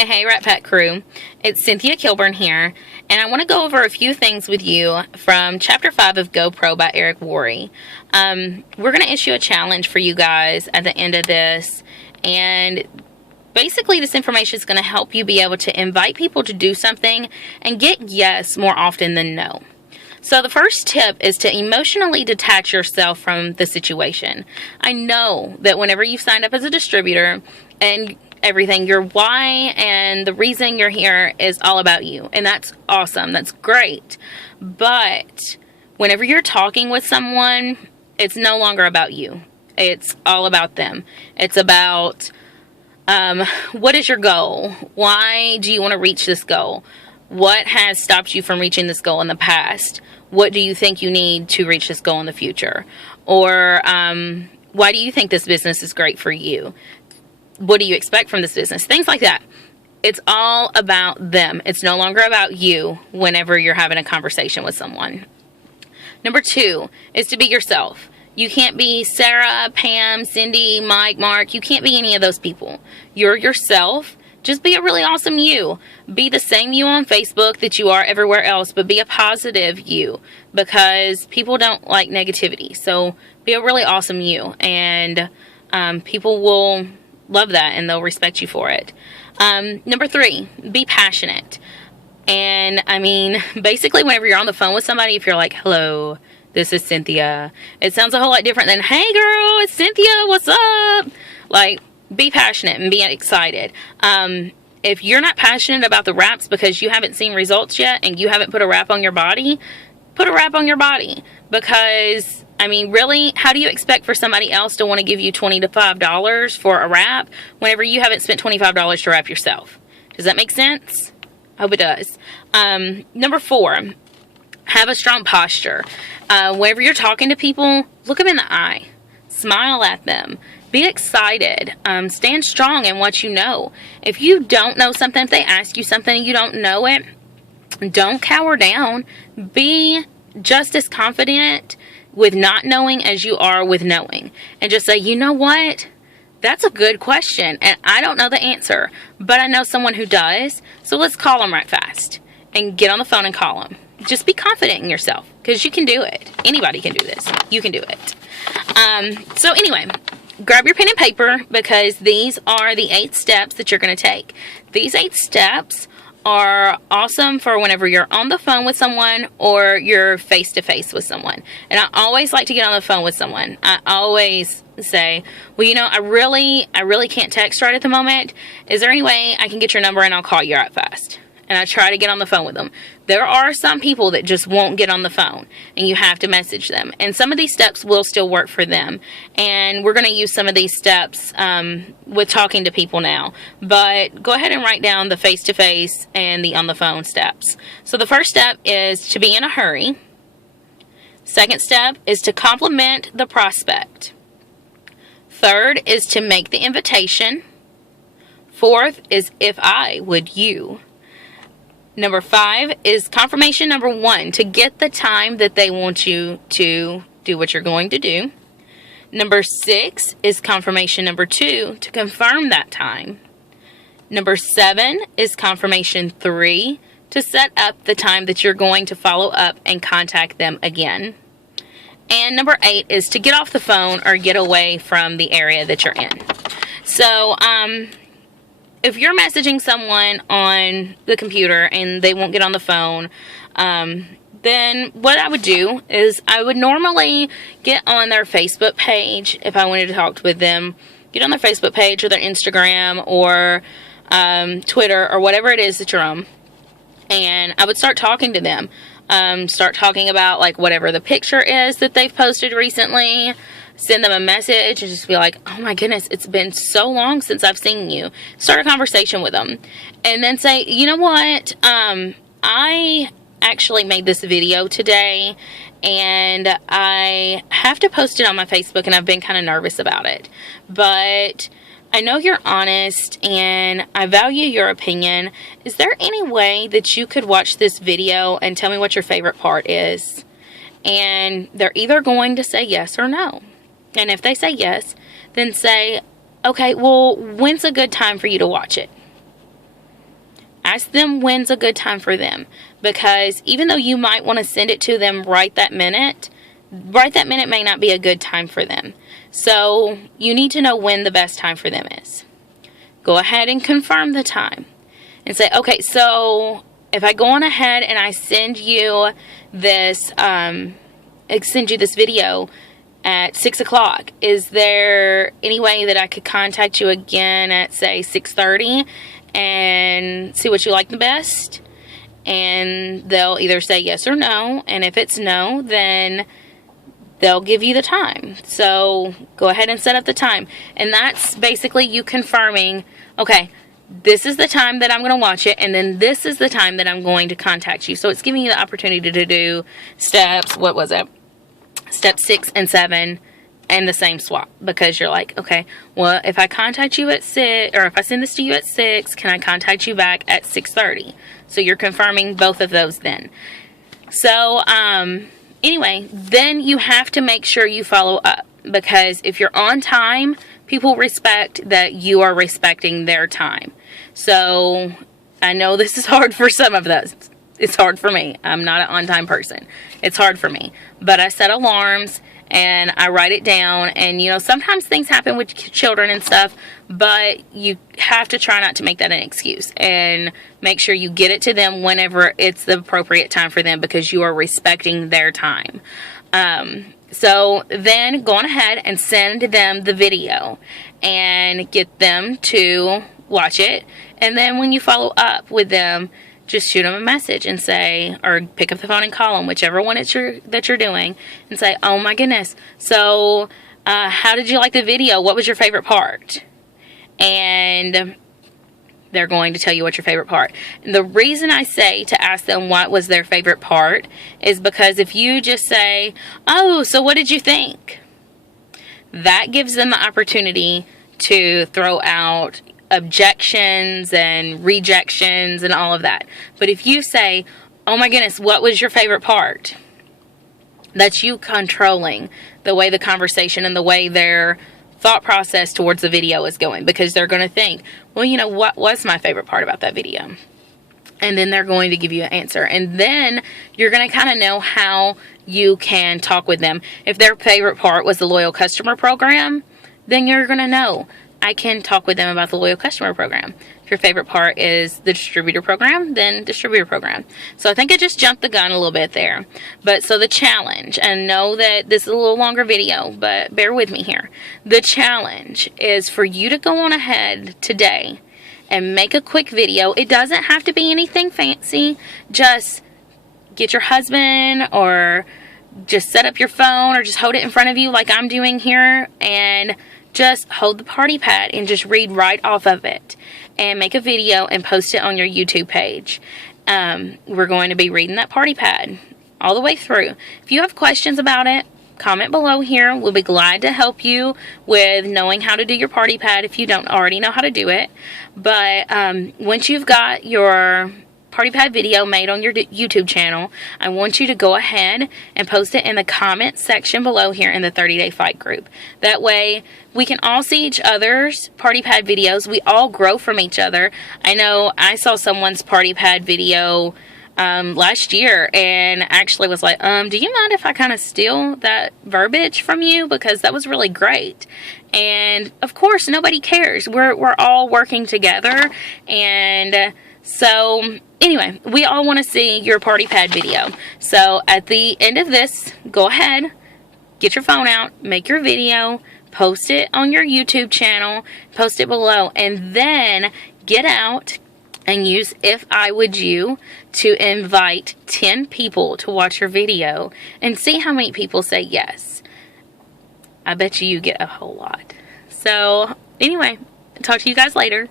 Hey, Rat Pack crew. It's Cynthia Kilburn here, and I want to go over a few things with you from Chapter 5 of GoPro by Eric Worre. We're going to issue a challenge for you guys at the end of this, and basically this information is going to help you be able to invite people to do something and get yes more often than no. So the first tip is to emotionally detach yourself from the situation. I know that whenever you've signed up as a distributor and everything, your why and the reason you're here is all about you, and that's awesome, that's great. But whenever you're talking with someone, it's no longer about you, it's all about them. It's about what is your goal? Why do you want to reach this goal? What has stopped you from reaching this goal in the past? What do you think you need to reach this goal in the future? Or why do you think this business is great for you? What do you expect from this business? Things like that. It's all about them. It's no longer about you whenever you're having a conversation with someone. Number 2 is to be yourself. You can't be Sarah, Pam, Cindy, Mike, Mark. You can't be any of those people. You're yourself. Just be a really awesome you. Be the same you on Facebook that you are everywhere else, but be a positive you, because people don't like negativity. So be a really awesome you, and people will love that and they'll respect you for it. Number 3, be passionate. And I mean, basically whenever you're on the phone with somebody, if you're like, hello, this is Cynthia, it sounds a whole lot different than, hey girl, it's Cynthia, what's up? Like, be passionate and be excited. If you're not passionate about the wraps because you haven't seen results yet and you haven't put a wrap on your body, put a wrap on your body. Because, I mean, really, how do you expect for somebody else to want to give you $25 for a wrap whenever you haven't spent $25 to wrap yourself? Does that make sense? I hope it does. Number 4, have a strong posture. Whenever you're talking to people, look them in the eye. Smile at them. Be excited. Stand strong in what you know. If you don't know something, if they ask you something and you don't know it, don't cower down. Be just as confident with not knowing as you are with knowing. And just say, you know what? That's a good question, and I don't know the answer, but I know someone who does, so let's call them right fast. And get on the phone and call them. Just be confident in yourself, because you can do it. Anybody can do this. You can do it. So anyway, grab your pen and paper, because these are the 8 steps that you're going to take. These 8 steps are awesome for whenever you're on the phone with someone or you're face-to-face with someone. And I always like to get on the phone with someone. I always say, well, you know, I really can't text right at the moment. Is there any way I can get your number and I'll call you right fast? And I try to get on the phone with them. There are some people that just won't get on the phone, and you have to message them. And some of these steps will still work for them. And we're going to use some of these steps with talking to people now. But go ahead and write down the face-to-face and the on-the-phone steps. So the first step is to be in a hurry. Second step is to compliment the prospect. Third is to make the invitation. Fourth is if I would you. Number 5 is confirmation number 1, to get the time that they want you to do what you're going to do. Number 6 is confirmation number 2, to confirm that time. Number 7 is confirmation 3, to set up the time that you're going to follow up and contact them again. And number 8 is to get off the phone or get away from the area that you're in. So, if you're messaging someone on the computer and they won't get on the phone, then what I would do is I would normally get on their Facebook page if I wanted to talk with them. Get on their Facebook page or their Instagram or Twitter or whatever it is that you're on. And I would start talking to them. Start talking about like whatever the picture is that they've posted recently. Send them a message and just be like, oh my goodness, it's been so long since I've seen you. Start a conversation with them. And then say, you know what, I actually made this video today and I have to post it on my Facebook and I've been kind of nervous about it. But I know you're honest and I value your opinion. Is there any way that you could watch this video and tell me what your favorite part is? And they're either going to say yes or no. And if they say yes, then say, okay, well, when's a good time for you to watch it? Ask them when's a good time for them, because even though you might want to send it to them right that minute may not be a good time for them. So you need to know when the best time for them is. Go ahead and confirm the time and say, okay, so if I go on ahead and I send you this video at 6 o'clock, is there any way that I could contact you again at, say, 6:30 and see what you like the best? And they'll either say yes or no, and if it's no, then they'll give you the time. So go ahead and set up the time, and that's basically you confirming, okay, this is the time that I'm going to watch it, and then this is the time that I'm going to contact you. So it's giving you the opportunity to do steps, step 6 and 7 and the same swap, because you're like, okay, well, if I contact you at 6, or if I send this to you at 6, can I contact you back at 6:30? So you're confirming both of those then. So anyway, then you have to make sure you follow up, because if you're on time, people respect that you are respecting their time. So I know this is hard for some of us. It's hard for me. I'm not an on-time person. It's hard for me. But I set alarms and I write it down. And, you know, sometimes things happen with children and stuff, but you have to try not to make that an excuse. And make sure you get it to them whenever it's the appropriate time for them, because you are respecting their time. So then go on ahead and send them the video and get them to watch it. And then when you follow up with them, just shoot them a message and say, or pick up the phone and call them, whichever one that you're doing, and say, oh my goodness, so how did you like the video? What was your favorite part? And they're going to tell you what's your favorite part. And the reason I say to ask them what was their favorite part is because if you just say, oh, so what did you think? That gives them the opportunity to throw out objections and rejections and all of that. But if you say, oh my goodness, what was your favorite part? That's you controlling the way the conversation and the way their thought process towards the video is going, because they're going to think, well, you know, what was my favorite part about that video? And then they're going to give you an answer. And then you're going to kind of know how you can talk with them. If their favorite part was the loyal customer program, then you're going to know, I can talk with them about the loyal customer program. If your favorite part is the distributor program, then distributor program. So I think I just jumped the gun a little bit there. But so the challenge, and know that this is a little longer video, but bear with me here. The challenge is for you to go on ahead today and make a quick video. It doesn't have to be anything fancy. Just get your husband, or just set up your phone, or just hold it in front of you like I'm doing here, and just hold the party pad and just read right off of it, and make a video and post it on your YouTube page. We're going to be reading that party pad all the way through. If you have questions about it, comment below here. We'll be glad to help you with knowing how to do your party pad if you don't already know how to do it. But once you've got your party pad video made on your YouTube channel, I want you to go ahead and post it in the comment section below here in the 30-day fight group. That way we can all see each other's party pad videos. We all grow from each other. I know I saw someone's party pad video last year and actually was like, do you mind if I kind of steal that verbiage from you, because that was really great? And of course nobody cares. We're all working together. And so anyway, we all want to see your party pad video. So at the end of this, go ahead, get your phone out, make your video, post it on your YouTube channel, post it below, and then get out and use If I Would You to invite 10 people to watch your video and see how many people say yes. I bet you get a whole lot. So anyway, talk to you guys later.